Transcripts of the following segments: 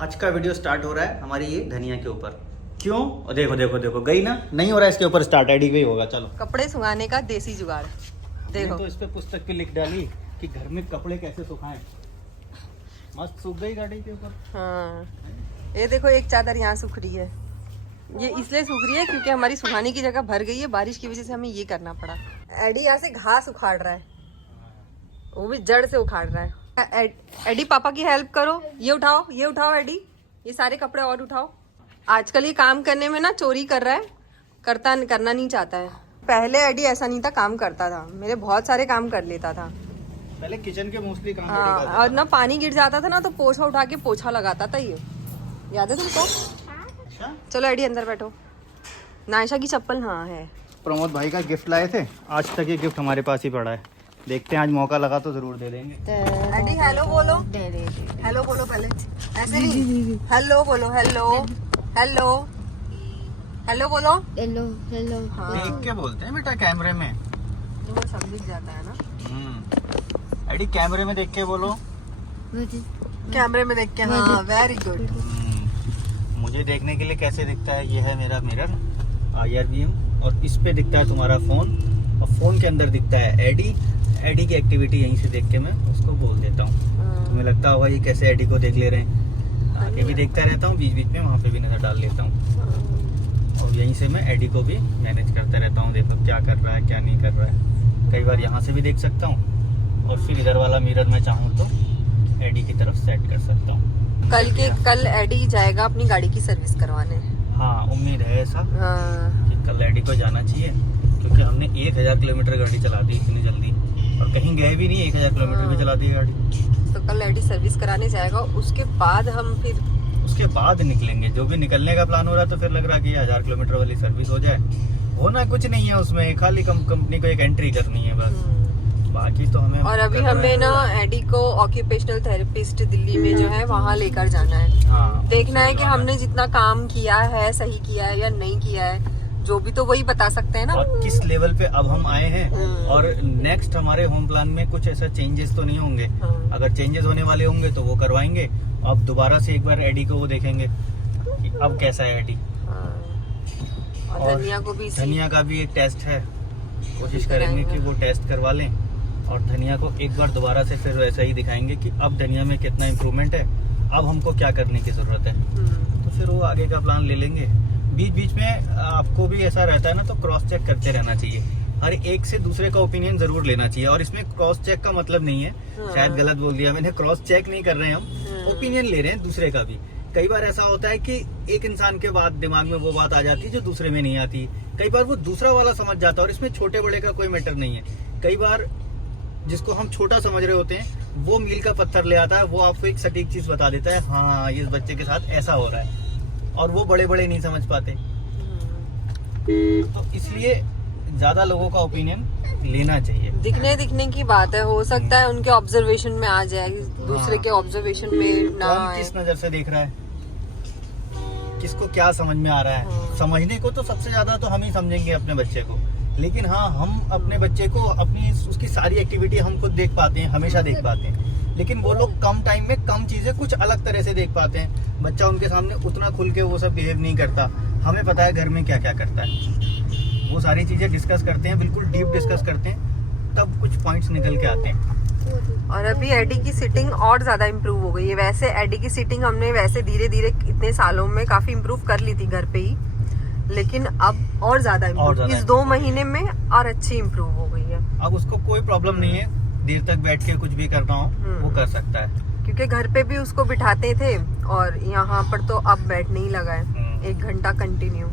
आज का video start हो रहा है हमारी ये धनिया के ऊपर। क्यों? और देखो देखो देखो गई ना, नहीं हो रहा है इसके ऊपर स्टार्ट, आईडी गई होगा। चलो, कपड़े सुखाने का देसी जुगाड़। देखो तो इस पे पुस्तक भी लिख डाली कि घर में कपड़े कैसे सुखाएं। मस्त सूख गई गाड़ी के ऊपर। हाँ, ये देखो एक चादर यहाँ सूख रही है। ये इसलिए सूख रही है क्योंकि हमारी सुखाने की जगह भर गई है, बारिश की वजह से हमें ये करना पड़ा। एडी यहाँ से घास उखाड़ रहा है, वो भी जड़ से उखाड़ रहा है। एडी पापा की हेल्प करो, ये उठाओ एडी, ये सारे कपड़े और उठाओ। आजकल ये काम करने में ना चोरी कर रहा है, करना नहीं चाहता है। पहले एडी ऐसा नहीं था, काम करता था, मेरे बहुत सारे काम कर लेता था। पहले किचन के मोस्टली काम हाँ, और ना पानी गिर जाता था ना तो पोछा उठा के पोछा लगाता था। ये याद है तुमको? अच्छा, चलो एडी अंदर बैठो। नायशा की चप्पल हाँ है। प्रमोद भाई का गिफ्ट लाए थे, आज तक ये गिफ्ट हमारे पास ही पड़ा है। देखते हैं आज मौका लगा तो जरूर दे देंगे। एडी हेलो बोलो, हेलो बोलो पहले, ऐसे नहीं, हेलो बोलो, हेलो हेलो हेलो बोलो, हेलो हेलो। हाँ देख के बोलते हैं बेटा, कैमरे में। वो समझ जाता है ना। एडी कैमरे में देख के बोलो। कैमरे में देख के, हाँ वेरी गुड। मुझे देखने के लिए कैसे दिखता है? ये है मेरा मिरर IRBM, और इस पे दिखता है तुम्हारा फोन, और फोन के अंदर दिखता है एडी की एक्टिविटी। यहीं से देख के मैं उसको बोल देता हूँ। तुम्हें लगता होगा ये कैसे एडी को देख ले रहे हैं। आगे भी देखता रहता हूँ, बीच बीच में वहाँ पे भी नजर डाल लेता हूँ, और यहीं से मैं एडी को भी मैनेज करता रहता हूँ। देखो क्या कर रहा है क्या नहीं कर रहा है। कई बार यहाँ से भी देख सकता हूँ, और फिर इधर वाला मिरर मैं चाहूँ तो एडी की तरफ सेट कर सकता हूँ। कल एडी जाएगा अपनी गाड़ी की सर्विस करवाने। हाँ, उम्मीद है ऐसा हाँ। कि कल एडी को जाना चाहिए, क्योंकि हमने 1000 किलोमीटर गाड़ी चला दी इतनी जल्दी, और कहीं गए भी नहीं। 1000 किलोमीटर भी चला दी गाड़ी। तो कल एडी सर्विस कराने जाएगा, उसके बाद हम फिर उसके बाद निकलेंगे। जो भी निकलने का प्लान हो रहा है, तो फिर लग रहा है कि 1000 किलोमीटर वाली सर्विस हो जाए। होना कुछ नहीं है उसमें, खाली कंपनी को एक एंट्री करनी है बस, बाकी तो हमें। और अभी हमें ना एडी को ऑक्यूपेशनल थेरेपिस्ट दिल्ली में जो है वहाँ लेकर जाना है। हाँ, देखना है कि हमने जितना काम किया है सही किया है या नहीं किया है, जो भी तो वही बता सकते हैं ना। और किस लेवल पे अब हम आए हैं, और नेक्स्ट हमारे होम प्लान में कुछ ऐसा चेंजेस तो नहीं होंगे। अगर चेंजेस होने वाले होंगे तो वो करवाएंगे। अब दोबारा से एक बार एडी को वो देखेंगे कि अब कैसा है एडी। और धनिया को भी, धनिया का भी एक टेस्ट है, कोशिश करेंगे कि वो टेस्ट करवा लें, और धनिया को एक बार दोबारा से फिर वैसा ही दिखाएंगे कि अब धनिया में कितना इम्प्रूवमेंट है, अब हमको क्या करने की जरूरत है। तो फिर वो आगे का प्लान ले लेंगे। बीच बीच में आपको भी ऐसा रहता है ना, तो क्रॉस चेक करते रहना चाहिए। हर एक से दूसरे का ओपिनियन जरूर लेना चाहिए। और इसमें क्रॉस चेक का मतलब नहीं है, शायद गलत बोल दिया मैंने, क्रॉस चेक नहीं कर रहे हैं हम, ओपिनियन ले रहे हैं दूसरे का भी। कई बार ऐसा होता है कि एक इंसान के बाद दिमाग में वो बात आ जाती है जो दूसरे में नहीं आती। कई बार वो दूसरा वाला समझ जाता है, और इसमें छोटे बड़े का कोई मैटर नहीं है। कई बार जिसको हम छोटा समझ रहे होते हैं, वो मील का पत्थर ले आता है, वो आपको एक सटीक चीज बता देता है, हाँ इस बच्चे के साथ ऐसा हो रहा है, और वो बड़े बड़े नहीं समझ पाते। तो इसलिए ज्यादा लोगों का ओपिनियन लेना चाहिए। दिखने की बात है, हो सकता है उनके ऑब्जर्वेशन में आ जाए, दूसरे के ऑब्जर्वेशन में ना कौन आए। किस नजर से देख रहा है, किसको क्या समझ में आ रहा है। समझने को तो सबसे ज्यादा तो हम ही समझेंगे अपने बच्चे को, लेकिन हाँ, हम अपने बच्चे को अपनी उसकी सारी एक्टिविटी हम खुद देख पाते हैं, हमेशा देख पाते हैं, लेकिन वो लोग कम टाइम में कम चीजें कुछ अलग तरह से देख पाते हैं। बच्चा उनके सामने उतना खुल के वो सब बिहेव नहीं करता। हमें पता है घर में क्या क्या करता है, वो सारी चीजें डिस्कस करते हैं, बिल्कुल डीप डिस्कस करते हैं, तब कुछ पॉइंट्स निकल के आते हैं। और अभी एडी की सिटिंग और ज्यादा इम्प्रूव हो गई है। वैसे एडी की सिटिंग हमने वैसे धीरे धीरे इतने सालों में काफी इम्प्रूव कर ली थी घर पे ही, लेकिन अब और ज्यादा इस 2 महीने में और अच्छी इम्प्रूव हो गई है। अब उसको कोई प्रॉब्लम नहीं है, देर तक बैठ के कुछ भी करना हो वो कर सकता है, क्योंकि घर पे भी उसको बिठाते थे, और यहाँ पर तो अब बैठने ही लगा है 1 घंटा कंटिन्यू।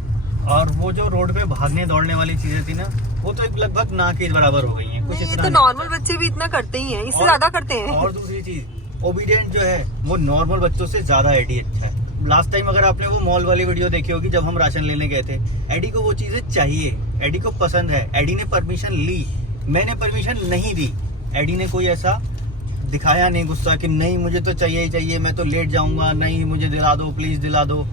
और वो जो रोड पे भागने दौड़ने वाली चीजें थी ना, वो तो एक लगभग ना के बराबर हो गई हैं। कुछ ये इतना तो नॉर्मल बच्चे भी इतना करते ही हैं, इससे ज्यादा करते हैं। और दूसरी चीज, ओबीडियंट जो है वो नॉर्मल बच्चों से ज्यादा एडी अच्छा है। लास्ट टाइम अगर आपने वो मॉल वाली वीडियो देखी होगी, जब हम राशन लेने गए थे, एडी को वो चीजें चाहिए, एडी को पसंद है। एडी ने परमिशन ली, मैंने परमिशन नहीं दी। एडी ने कोई ऐसा दिखाया नहीं गुस्सा कि नहीं मुझे तो चाहिए ही चाहिए, मैं तो लेट जाऊंगा, नहीं मुझे दिला दो प्लीज दिला दो,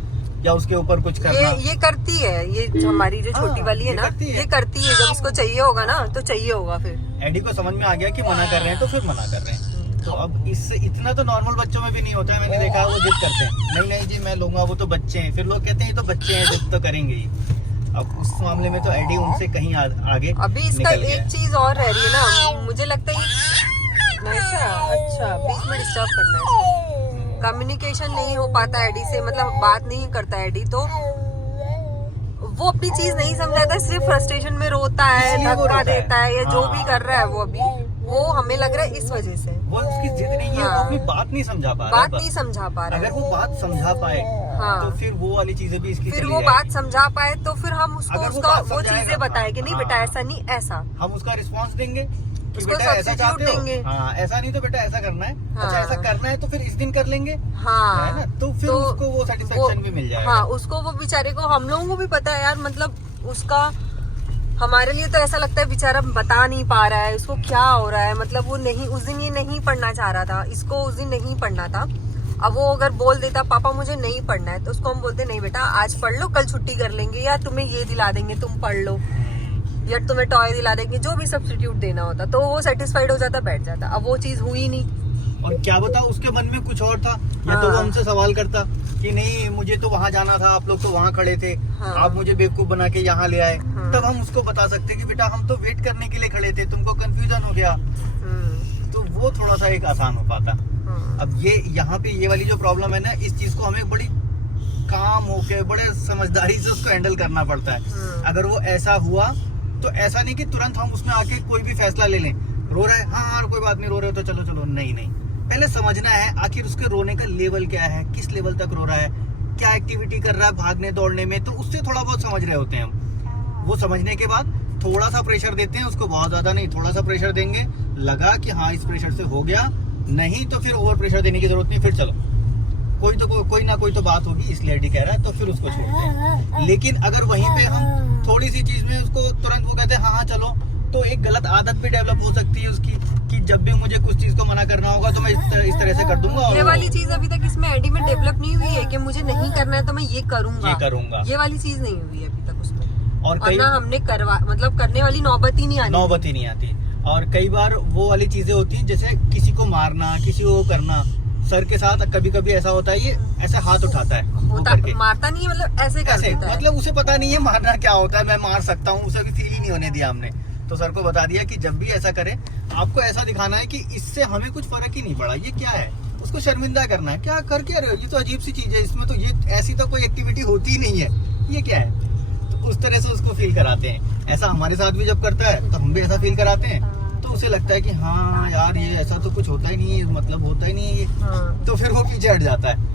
या उसके ऊपर कुछ करना। ये करती है, ये हमारी जो छोटी वाली है ना, ये करती है। जब इसको चाहिए होगा ना तो चाहिए होगा। फिर एडी को समझ में आ गया कि मना कर रहे हैं तो फिर मना कर रहे हैं। तो अब इससे इतना तो नॉर्मल बच्चों में भी नहीं होता है, मैंने देखा है वो जिद करते हैं, नहीं नहीं जी मैं लूंगा, वो तो बच्चे हैं। फिर लोग कहते हैं ये तो बच्चे हैं, जिद तो करेंगे ही। अब उस मामले में तो एडी उनसे कहीं आगे अभी इसका निकल गया एक है। चीज और रह रही है ना, मुझे लगता है अच्छा बीच में डिस्टर्ब करना है, कम्युनिकेशन नहीं हो पाता एडी से, मतलब बात नहीं करता एडी, तो वो अपनी चीज नहीं समझाता, सिर्फ फ्रस्ट्रेशन में रोता है, इसलिए वो धक्का रोता है। देता है, या जो हाँ। भी कर रहा है वो अभी, वो हमें लग रहा है इस वजह से वो उसकी जिद नहीं है, हाँ। वो अपनी बात नहीं समझा पा रहा है बात बस। नहीं समझा पा रहा अगर है। वो बात समझा पाए हाँ। तो फिर वो वाली चीजें भी इसकी फिर चली वो जाएगी। बात समझा पाए तो फिर हम उसको अगर वो उसका बात वो समझाएगा, चीजें बताए कि नहीं हाँ। बेटा ऐसा नहीं ऐसा, हम उसका रिस्पांस देंगे कि उसको बेटा ऐसा substitute चाहते हो, देंगे। हाँ ऐसा नहीं तो बेटा ऐसा करना है, हाँ। अच्छा ऐसा करना है तो फिर इस दिन कर लेंगे, हाँ है ना, तो फिर उसको वो सेटिस्फेक्शन भी मिल जाएगा। हाँ उसको, वो बेचारे को, हम लोगों को भी पता है यार, मतलब उसका, हमारे लिए तो ऐसा लगता है बेचारा बता नहीं पा रहा है, उसको क्या हो रहा है, मतलब वो नहीं, उस दिन ये नहीं पढ़ना चाह रहा था, इसको उस दिन नहीं पढ़ना था। अब वो अगर बोल देता पापा मुझे नहीं पढ़ना है, तो उसको हम बोलते नहीं बेटा आज पढ़ लो, कल छुट्टी कर लेंगे, या तुम्हें ये दिला देंगे तुम पढ़ लो, या तुम्हें टॉय दिला देंगे, जो भी सब्स्टिट्यूट देना होता, तो वो सेटिस्फाइड हो जाता, बैठ जाता। अब वो चीज हुई नहीं। और क्या बता उसके मन में कुछ और था, या तो वो हाँ। हमसे सवाल करता कि नहीं मुझे तो वहां जाना था, आप लोग तो वहां खड़े थे, हाँ। आप मुझे बेवकूफ बना के यहाँ ले आए, हाँ। तब हम उसको बता सकते कि बेटा हम तो वेट करने के लिए खड़े थे, तुमको कंफ्यूजन हो गया, तो वो थोड़ा सा एक आसान हो पाता। अब ये यहाँ पे ये वाली जो प्रॉब्लम है ना, इस चीज को हमें बड़ी काम होके बड़े समझदारी से उसको हैंडल करना पड़ता है। अगर वो ऐसा हुआ तो ऐसा नहीं कि तुरंत हम उसमें आके कोई भी फैसला ले लें, रो रहा है हाँ हाँ कोई बात नहीं, रो रहे हो तो चलो चलो, नहीं नहीं, पहले समझना है आखिर उसके रोने का लेवल क्या है, किस लेवल तक रो रहा है, क्या एक्टिविटी कर रहा है भागने दौड़ने में, तो उससे थोड़ा बहुत समझ रहे होते हैं हम। वो समझने के बाद थोड़ा सा प्रेशर देते हैं उसको, बहुत ज्यादा नहीं, थोड़ा सा प्रेशर देंगे, लगा कि हाँ इस प्रेशर से हो गया, नहीं तो फिर ओवर प्रेशर देने की जरूरत नहीं, फिर चलो कोई ना कोई तो बात होगी इसलिए एडी कह रहा है, तो फिर उसको छोड़ते हैं। लेकिन अगर वहीं पे हम थोड़ी सी चीज में उसको तुरंत वो कहते हैं हाँ हाँ चलो, तो एक गलत आदत भी डेवलप हो सकती है उसकी, कि जब भी मुझे कुछ चीज को मना करना होगा तो मैं इस तरह से कर दूंगा। ये वाली चीज अभी तक इसमें एडी में डेवलप नहीं हुई है कि मुझे नहीं करना है तो मैं ये करूंगा, ये वाली चीज नहीं हुई है अभी तक उसमें, और ना हमने मतलब करने वाली नौबत ही नहीं आती। और कई बार वो वाली चीजें होती हैं जैसे किसी को मारना, किसी को करना, सर के साथ कभी कभी ऐसा होता है, ये ऐसे हाथ उठाता है ऊपर के, मारता नहीं है, मतलब ऐसे कर देता है, मतलब उसे पता नहीं है मारना क्या होता है, मैं मार सकता हूँ, उसे अभी फील ही नहीं होने दिया हमने, तो सर को बता दिया कि जब भी ऐसा करे आपको ऐसा दिखाना है कि इससे हमें कुछ फर्क ही नहीं पड़ा, ये क्या है, उसको शर्मिंदा करना है, क्या कर क्या रहे हो, ये तो अजीब सी चीज है, इसमें तो ये ऐसी तो कोई एक्टिविटी होती ही नहीं है, ये क्या है, तो उस तरह से उसको फील कराते हैं। ऐसा हमारे साथ भी जब करता है तो हम भी ऐसा फील कराते हैं, तो उसे लगता है कि हाँ यार ये ऐसा तो कुछ होता ही नहीं है, मतलब होता ही नहीं है ये, तो फिर वो पीछे हट जाता है।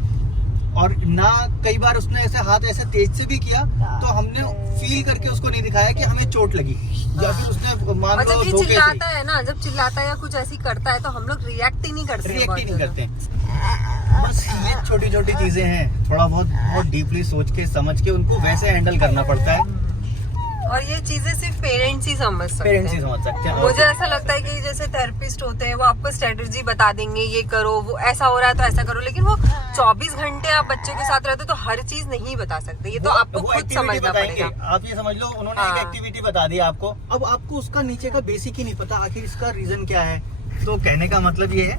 और ना कई बार उसने ऐसे हाथ ऐसे तेज से भी किया तो हमने फील करके उसको नहीं दिखाया कि हमें चोट लगी, या फिर उसने मान लो जब चिल्लाता है ना, जब चिल्लाता है या कुछ ऐसी करता है तो हम लोग रिएक्ट ही नहीं करते, बस ये छोटी छोटी चीजें हैं, थोड़ा बहुत डीपली सोच के समझ के उनको वैसे हैंडल करना पड़ता है, और ये चीजें सिर्फ पेरेंट्स ही समझ सकते हैं। मुझे ऐसा लगता है कि जैसे थेरेपिस्ट होते हैं वो आपको स्ट्रेटजी बता देंगे, ये करो, वो ऐसा हो रहा है तो ऐसा करो, लेकिन वो 24 घंटे आप बच्चे के साथ रहते हो तो हर चीज नहीं बता सकते, ये तो आपको खुद समझना पड़ेगा। आप ये समझ लो उन्होंने एक एक्टिविटी बता दी आपको, अब आपको उसका नीचे का बेसिक ही नहीं पता, आखिर इसका रीजन क्या है, तो कहने का मतलब ये है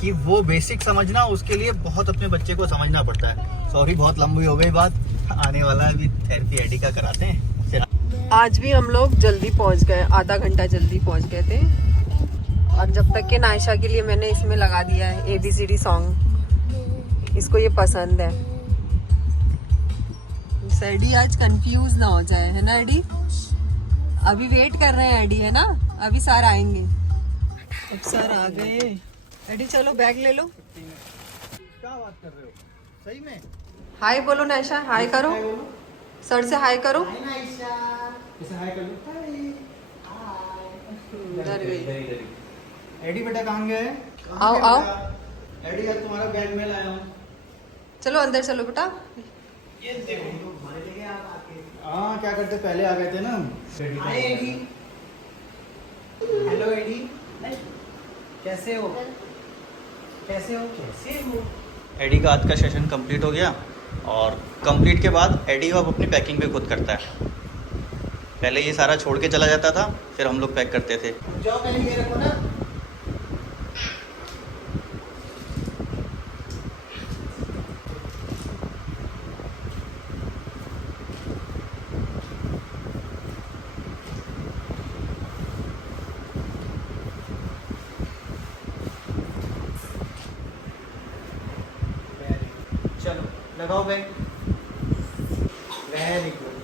कि वो बेसिक समझना, उसके लिए बहुत अपने बच्चे को समझना पड़ता है। सॉरी बहुत लंबी हो गई बात, आने वाला है अभी थेरेपी एडी का कराते हैं। आज भी हम लोग जल्दी पहुंच गए, आधा घंटा जल्दी पहुंच गए थे, और जब तक के नायशा के लिए मैंने इसमें लगा दिया है ABCD सॉन्ग, इसको ये पसंद है। एडी आज कंफ्यूज ना हो जाए, है ना एडी, अभी वेट कर रहे हैं एडी, है ना, अभी सर आएंगे। अब सर आ गए, एडी चलो बैग ले लो। क्या बात कर रहे हो, सही में हाय बोलो नायशा, हाय करो, सर से हाय करो। डर गई। एडी बेटा कहाँ गए? आओ आओ, एडी यार तुम्हारा बैग में लाया हूँ, चलो अंदर चलो बेटा। ये देखो हाँ क्या करते पहले आ गए थे ना। हाय एडी, हेलो एडी, कैसे हो? कैसे हो? कैसे हो? एडी का आज का सेशन कंप्लीट हो गया, और कंप्लीट के बाद एडी अब अपनी पैकिंग भी खुद करता है। पहले ये सारा छोड़ के चला जाता था, फिर हम लोग पैक करते थे। जाओ पहले ये रखो ना। लगाओ बैग। Very good.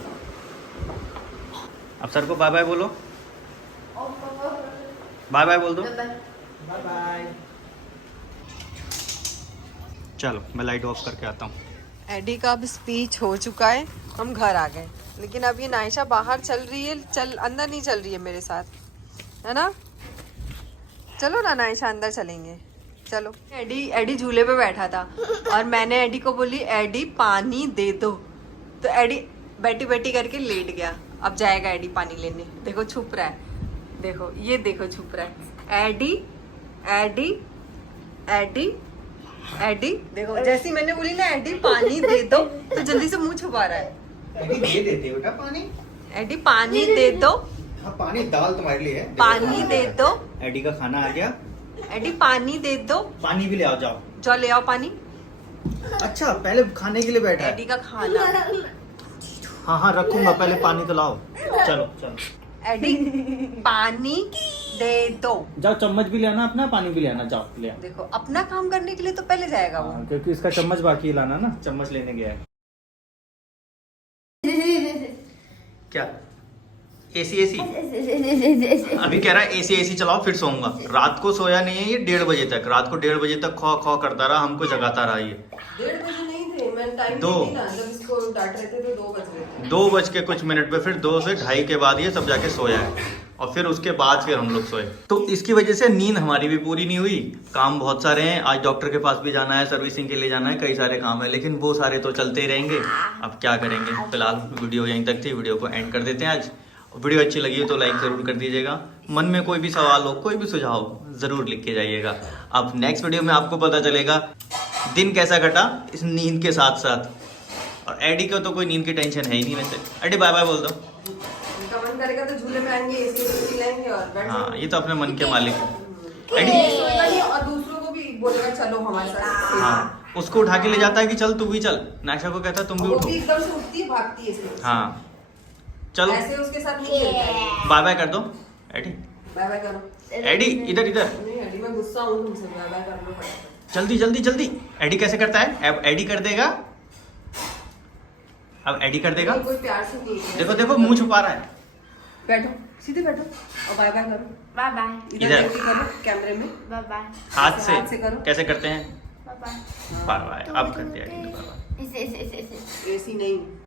अब सर को बाय बाय बोलो। बाय बाय बोल दो। Bye bye. चलो मैं लाइट ऑफ करके आता हूँ। एडी का अब स्पीच हो चुका है, हम घर आ गए। लेकिन अब ये नायशा बाहर चल रही है, अंदर नहीं चल रही है मेरे साथ, है ना? चलो ना नायशा, अंदर चलेंगे। चलो। एडी झूले पे बैठा था और मैंने एडी को बोली एडी पानी दे दो, तो एडी बैठी बैठी करके लेट गया। अब जाएगा एडी पानी लेने। देखो छुप रहा है, देखो ये देखो छुप रहा है। एडी एडी एडी एडी देखो, जैसी मैंने बोली ना एडी पानी दे दो, तो जल्दी से मुंह छुपा रहा है। एडी दे देते बेटा पानी। एडी पानी दे दो। हाँ पानी दाल तुम्हारे लिए है। पानी दे दो। एडी का खाना आ गया। एडी पानी दे दो। पानी भी ले आओ, जाओ जाओ ले आओ पानी। अच्छा पहले खाने के लिए बैठा है। एडी का खाना। हाँ हाँ रखूंगा, पहले पानी तो लाओ। चलो चलो। एडी पानी दे दो। जाओ चम्मच भी ले आना अपना, पानी भी ले आना, जाओ ले आना। देखो अपना काम करने के लिए तो पहले जाएगा वो। क्योंकि इसका चम्मच बाकी लाना ना, चम्मच लेने गया है। क्या एसी एसी अभी कह रहा है एसी एसी चलाओ फिर सोऊंगा। रात को सोया नहीं है ये 1:30 बजे तक। रात को 1:30 बजे तक खौ खौ करता रहा, हमको जगाता रहा ये। 1:30 बजे नहीं थे, मैं टाइम दो। देखी ना, जब इसको डांट रहे थे तो 2 बज रहे थे। 2 बज के कुछ मिनट पे, फिर 2 से 2:30 के बाद ये सब जाके सोया है और फिर उसके बाद फिर हम लोग सोए। तो इसकी वजह से नींद हमारी भी पूरी नहीं हुई। काम बहुत सारे हैं, आज डॉक्टर के पास भी जाना है, सर्विसिंग के लिए जाना है, कई सारे काम है, लेकिन वो सारे तो चलते ही रहेंगे। अब क्या करेंगे। फिलहाल वीडियो यहीं तक थी, वीडियो को एंड कर देते हैं आज। वीडियो अच्छी लगी हो तो लाइक जरूर कर दीजिएगा। मन में कोई भी सवाल हो, कोई भी सुझाव जरूर लिख के जाइएगा। अब नेक्स्ट वीडियो में आपको पता चलेगा दिन कैसा कटा इस नींद के साथ साथ। और एडी को तो कोई नींद की टेंशन है ही नहीं वैसे। एडी बाय बाय बोल दो। उनका मन करेगा तो झूले में आएंगे, एसी लेंगे और बैठ हाँ ये तो अपने मन के मालिक हैं। एडी एडी सोएगा नहीं और दूसरों को भी बोलेगा चलो हमारे साथ। हाँ उसको उठा के ले जाता है कि चल तू भी चल। नायशा को कहता है तुम भी वो उठो। भी एकदम से उठती है, भागती है इसलिए। हाँ चलो ऐसे उसके साथ नहीं खेलता है। बाय बाय कर दो एडी। बाय बाय करो। एडी इधर इधर नहीं एडी मैं गुस्सा हूँ तुमसे, बाय बाय करना पड़ेगा। जल्दी जल्दी जल्दी। एडी कैसे करता है? अब एडी कर देगा। अब एडी कर देगा। नहीं, कोई प्यार से नहीं है। देखो देखो मुंह छुपा रहा है। बैठो सीधे बैठो और बाय बाय करो। बाय बाय इधर इधर। देख के करो कैमरे में। बाय बाय हाथ हाथ से से करो। कैसे करते हैं? Bye bye bye bye. अब कर दिया एडी ने बाय बाय। ऐसे ऐसे ऐसे ऐसे ऐसी नहीं।